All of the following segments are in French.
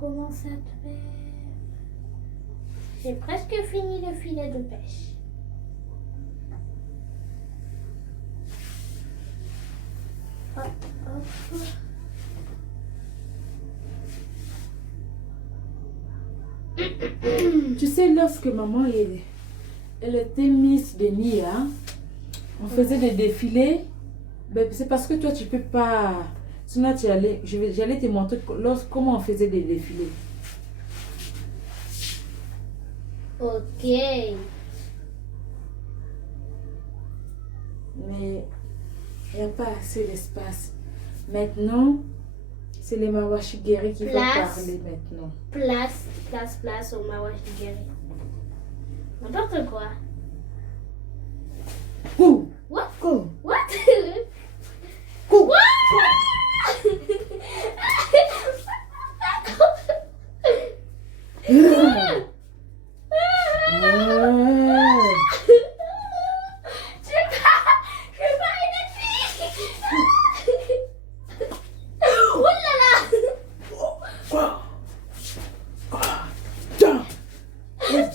comment ça te fait? J'ai presque fini le filet de pêche. Hop, hop. Tu sais, lorsque maman elle était Miss Béni, hein, on faisait des défilés. Ben, c'est parce que toi, tu peux pas. Sinon, j'allais te montrer comment on faisait des défilés. Ok. Mais il n'y a pas assez d'espace. Maintenant, c'est les Mawashigeri qui vont parler maintenant. Place au Mawashigeri. N'importe quoi. Go! What? Go! What? Go! What?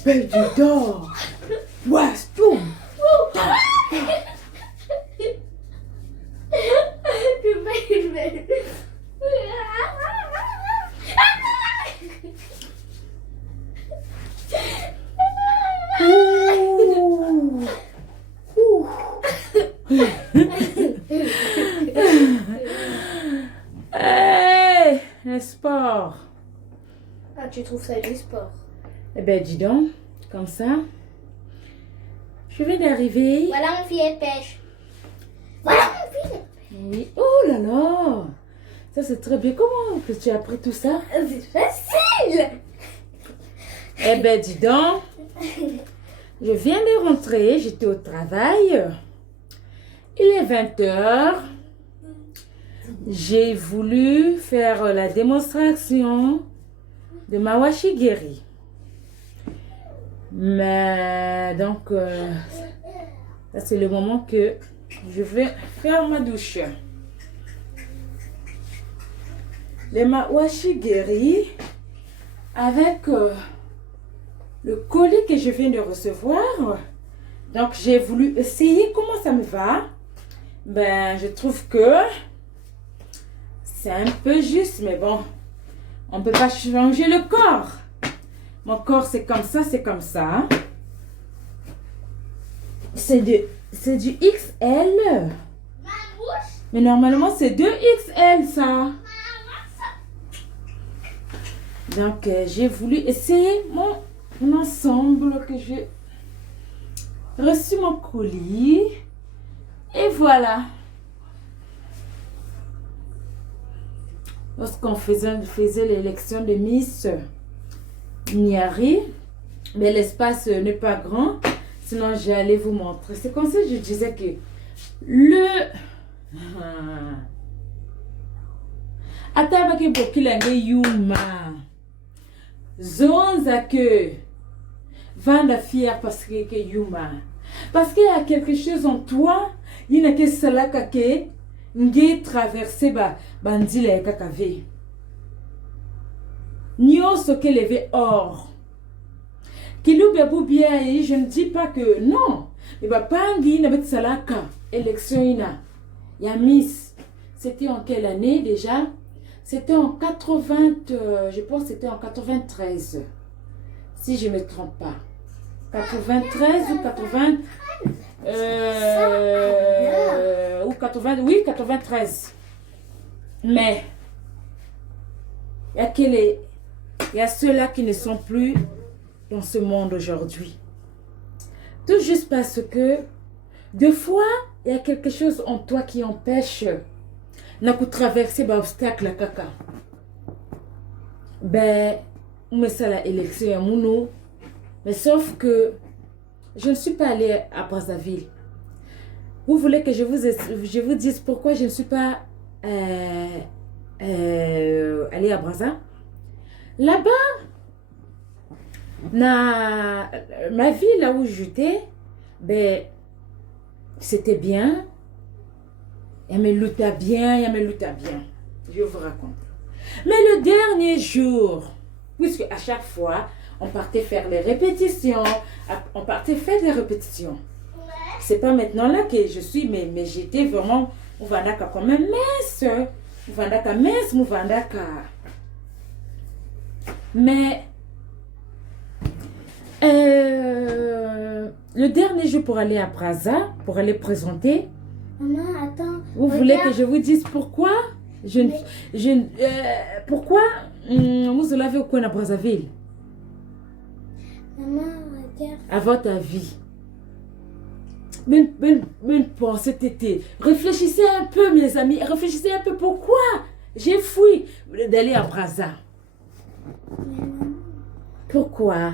Belle du dors. Ouais, boum. Hey, le sport. Ah, tu trouves ça du sport? Eh ben, dis donc, comme ça. Je viens d'arriver. Voilà mon filet de pêche. Voilà mon filet. Oui. Oh là là. Ça, c'est très bien. Comment que tu as appris tout ça? C'est facile. Eh ben, dis donc. Je viens de rentrer. J'étais au travail. Il est 20h. J'ai voulu faire la démonstration de Mawashigeri. Mais donc, ça c'est le moment que je vais faire ma douche. Les Mawashigeri avec le colis que je viens de recevoir. Donc, j'ai voulu essayer comment ça me va. Ben, je trouve que c'est un peu juste, mais bon, on ne peut pas changer le corps. Mon corps, c'est comme ça, c'est comme ça. C'est du XL. Mais normalement, c'est 2XL, ça. Donc, j'ai voulu essayer mon ensemble que j'ai reçu mon colis. Et voilà. Lorsqu'on faisait l'élection de Miss Niari, mais l'espace n'est pas grand, sinon j'allais vous montrer. C'est comme ça que je disais que le atabaki bokilange yuma zonza que vanda fier parce que yuma parce qu'il y a quelque chose en toi, il n'a que cela que nge traversé bandile kakave. Nyonso que levé or. Kilou bebou bien, je ne dis pas que non. Il va pas ngi na bet salaka élection ina. Ya Miss. C'était en quelle année déjà? C'était en 80, je pense que c'était en 93. Si je ne me trompe pas. 93 ou 80 ou 80, oui, 93. Mais il y a ceux-là qui ne sont plus dans ce monde aujourd'hui. Tout juste parce que des fois, il y a quelque chose en toi qui empêche de traverser l'obstacle caca. Ben, mais ça la élection à Mouno. Mais sauf que je ne suis pas allée à Brazzaville. Vous voulez que je vous dise pourquoi je ne suis pas allée à Brazza? Là-bas, ma ville là où j'étais, ben, c'était bien. Elle me lutta bien, elle me lutta bien. Je vous raconte. Mais le dernier jour, puisque à chaque fois, on partait faire les répétitions, on partait faire des répétitions. C'est pas maintenant là que je suis, mais j'étais vraiment, Mouvandaka comme un mince, Mouvandaka mince, Mouvandaka. Mais, le dernier jour pour aller à Brazza, pour aller présenter, Maman, attends. vous voulez que je vous dise pourquoi pourquoi vous l'avez au coin à Brazzaville? Maman, regarde. À votre avis, même pensée tété. Réfléchissez un peu, mes amis. Réfléchissez un peu pourquoi j'ai fui d'aller à Brazza. Pourquoi?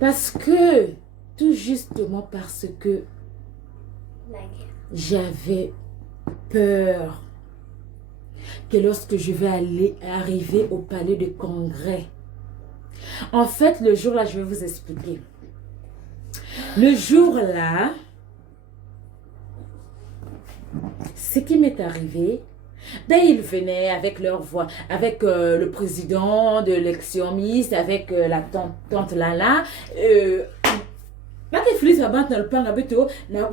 Parce que, tout justement parce que La guerre. j'avais peur que lorsque je vais arriver au palais de congrès. En fait, le jour-là, je vais vous expliquer. Le jour-là, ce qui m'est arrivé, ben, ils venaient avec leur voix, avec le président de l'ex-miss, avec la tante Lala,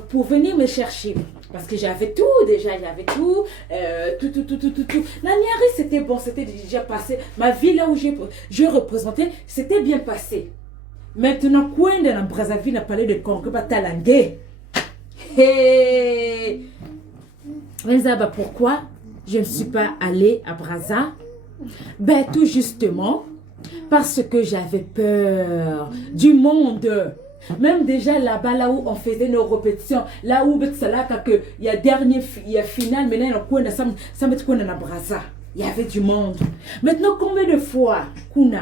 pour venir me chercher. Parce que j'avais tout déjà, j'avais tout. La Niari, c'était bon, c'était déjà passé. Ma vie là où je représentais, c'était bien passé. Maintenant, quand dans Brazzaville a parlé de congrès, Talangé. Hey! Pourquoi je ne suis pas allée à Brazza? Ben, tout justement, parce que j'avais peur du monde. Même déjà là-bas, là où on faisait nos répétitions, là où il y a dernier, il y a final, maintenant on ça met quoi dans Brazza. Il y avait du monde. Maintenant, combien de fois, Kuna?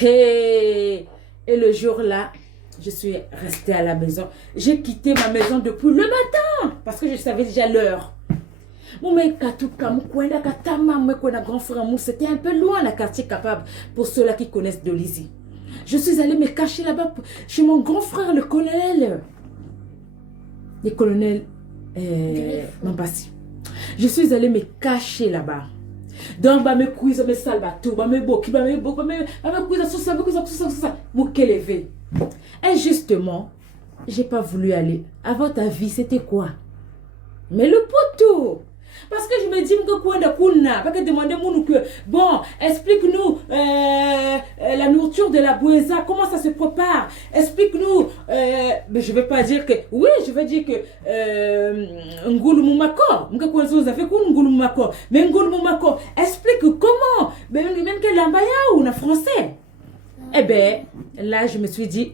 Hey! Et le jour-là, je suis restée à la maison. J'ai quitté ma maison depuis le matin parce que je savais déjà l'heure. C'était un peu loin, la quartier capable, pour ceux-là qui connaissent Dolisie. Je suis allée me cacher là-bas chez mon grand frère, le colonel. Le colonel Mambassi. Je suis allée me cacher là-bas. Donc, me couise, me salbato, me boki, me couise, tout ça, levé. Et justement, j'ai pas voulu aller. À votre avis, c'était quoi? Mais le poteau. Parce que je me dis que quoi de parce que demander que bon, explique-nous la nourriture de la boueza, comment ça se prépare. Explique-nous. Mais je vais pas dire que oui, je vais dire que Ngouloumoumakor, mais Ngouloumoumakor, explique comment, même que l'ambaya ou en français. Eh ben, là je me suis dit,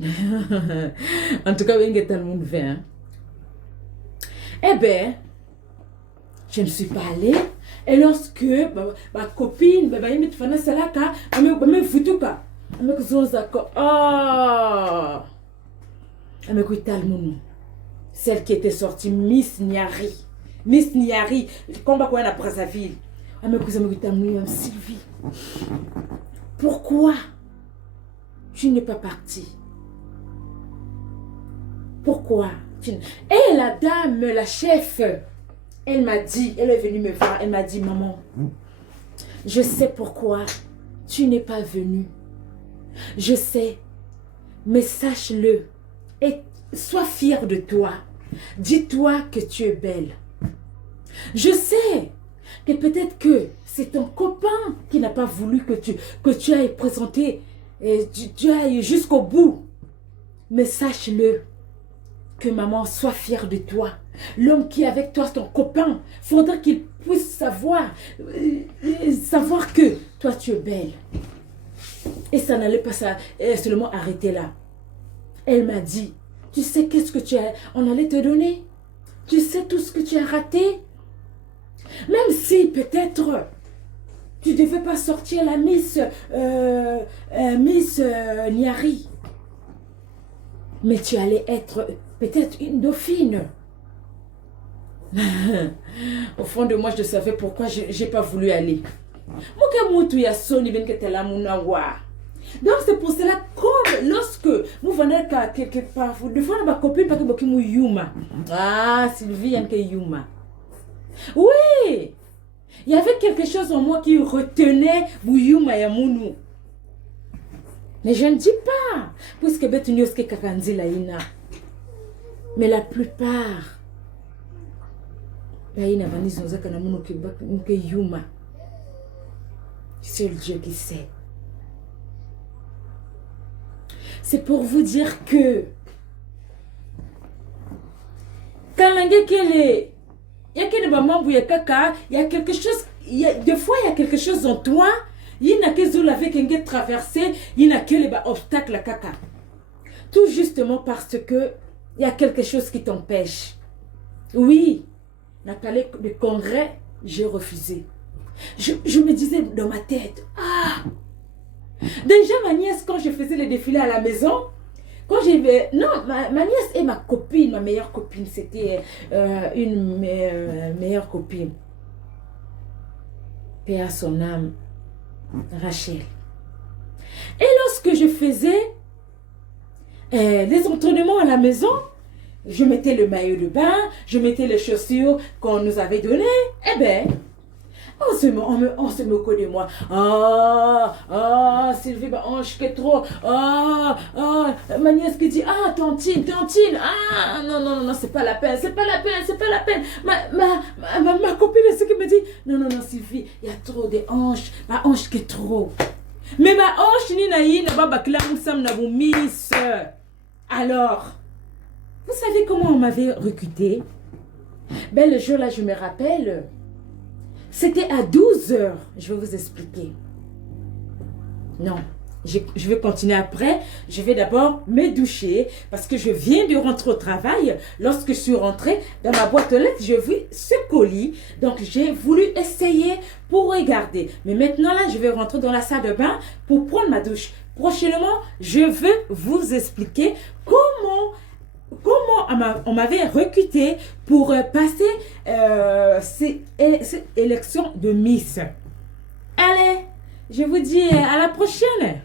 en tout cas, tout le monde vient. Eh ben, je ne suis pas allée. Et lorsque ma copine, celle qui était sortie, Miss Niari. Miss Niari, combat quoi à Brazzaville. Sylvie, pourquoi tu n'es pas partie? Pourquoi? Et la dame, la chef, elle m'a dit, elle est venue me voir, elle m'a dit, maman, je sais pourquoi tu n'es pas venue. Je sais, mais sache-le et sois fière de toi. Dis-toi que tu es belle. Je sais que peut-être que c'est ton copain qui n'a pas voulu que tu ailles présenter, et tu ailles jusqu'au bout. Mais sache-le, que maman soit fière de toi. L'homme qui est avec toi, ton copain, faudra qu'il puisse savoir que toi tu es belle. Et ça n'allait pas seulement arrêter là. Elle m'a dit, tu sais qu'est-ce que on allait te donner? Tu sais tout ce que tu as raté? Même si peut-être tu ne devais pas sortir la Miss Niari. Mais tu allais être peut-être une dauphine. Au fond de moi, je savais pourquoi je n'ai pas voulu aller. Donc c'est pour cela que lorsque nous venons quelque part, des fois ma copine parce que Yuma. Ah, Sylvie, il y a Yuma. Oui, Il y avait quelque chose en moi qui retenait Bouyuma Yamunu. Mais je ne dis pas, puisque Betunyoske Kakanzi Laïna. Mais la plupart, Laïna Vanis Nozaka Namuno ke Yuma. Seul Dieu qui sait. C'est pour vous dire que quand il y a quelque chose, des fois il y a quelque chose en toi, il y a quelque chose avec un traversé, il y a quelques obstacles à caca. Tout justement parce que il y a quelque chose qui t'empêche. Oui, le congrès, j'ai refusé. Je me disais dans ma tête, ah, déjà ma nièce, quand je faisais les défilés à la maison, quand j'ai vu, non, ma nièce et ma copine, ma meilleure copine, c'était une meilleure copine. Paix à son âme, Rachel. Et lorsque je faisais les entraînements à la maison, je mettais le maillot de bain, je mettais les chaussures qu'on nous avait données, eh bien, on se moque de moi. Sylvie, Ange, que trop. Ma nièce qui dit, tantine. Non, c'est pas la peine. Ma copine, c'est qui me dit, non, Sylvie, il y a trop de hanches. Ma hanche qui est trop. Mais ma hanche, ni naïe, n'a pas bakla, moussam, n'a pas miss. Alors, vous savez comment on m'avait recruté? Ben, le jour-là, je me rappelle. C'était à 12 heures. Je vais vous expliquer. Non, je vais continuer après. Je vais d'abord me doucher parce que je viens de rentrer au travail. Lorsque je suis rentrée dans ma boîte aux lettres, j'ai vu ce colis. Donc, j'ai voulu essayer pour regarder. Mais maintenant, là, je vais rentrer dans la salle de bain pour prendre ma douche. Prochainement, je veux vous expliquer comment on m'avait recruté pour passer ces élections de Miss. Allez, je vous dis à la prochaine.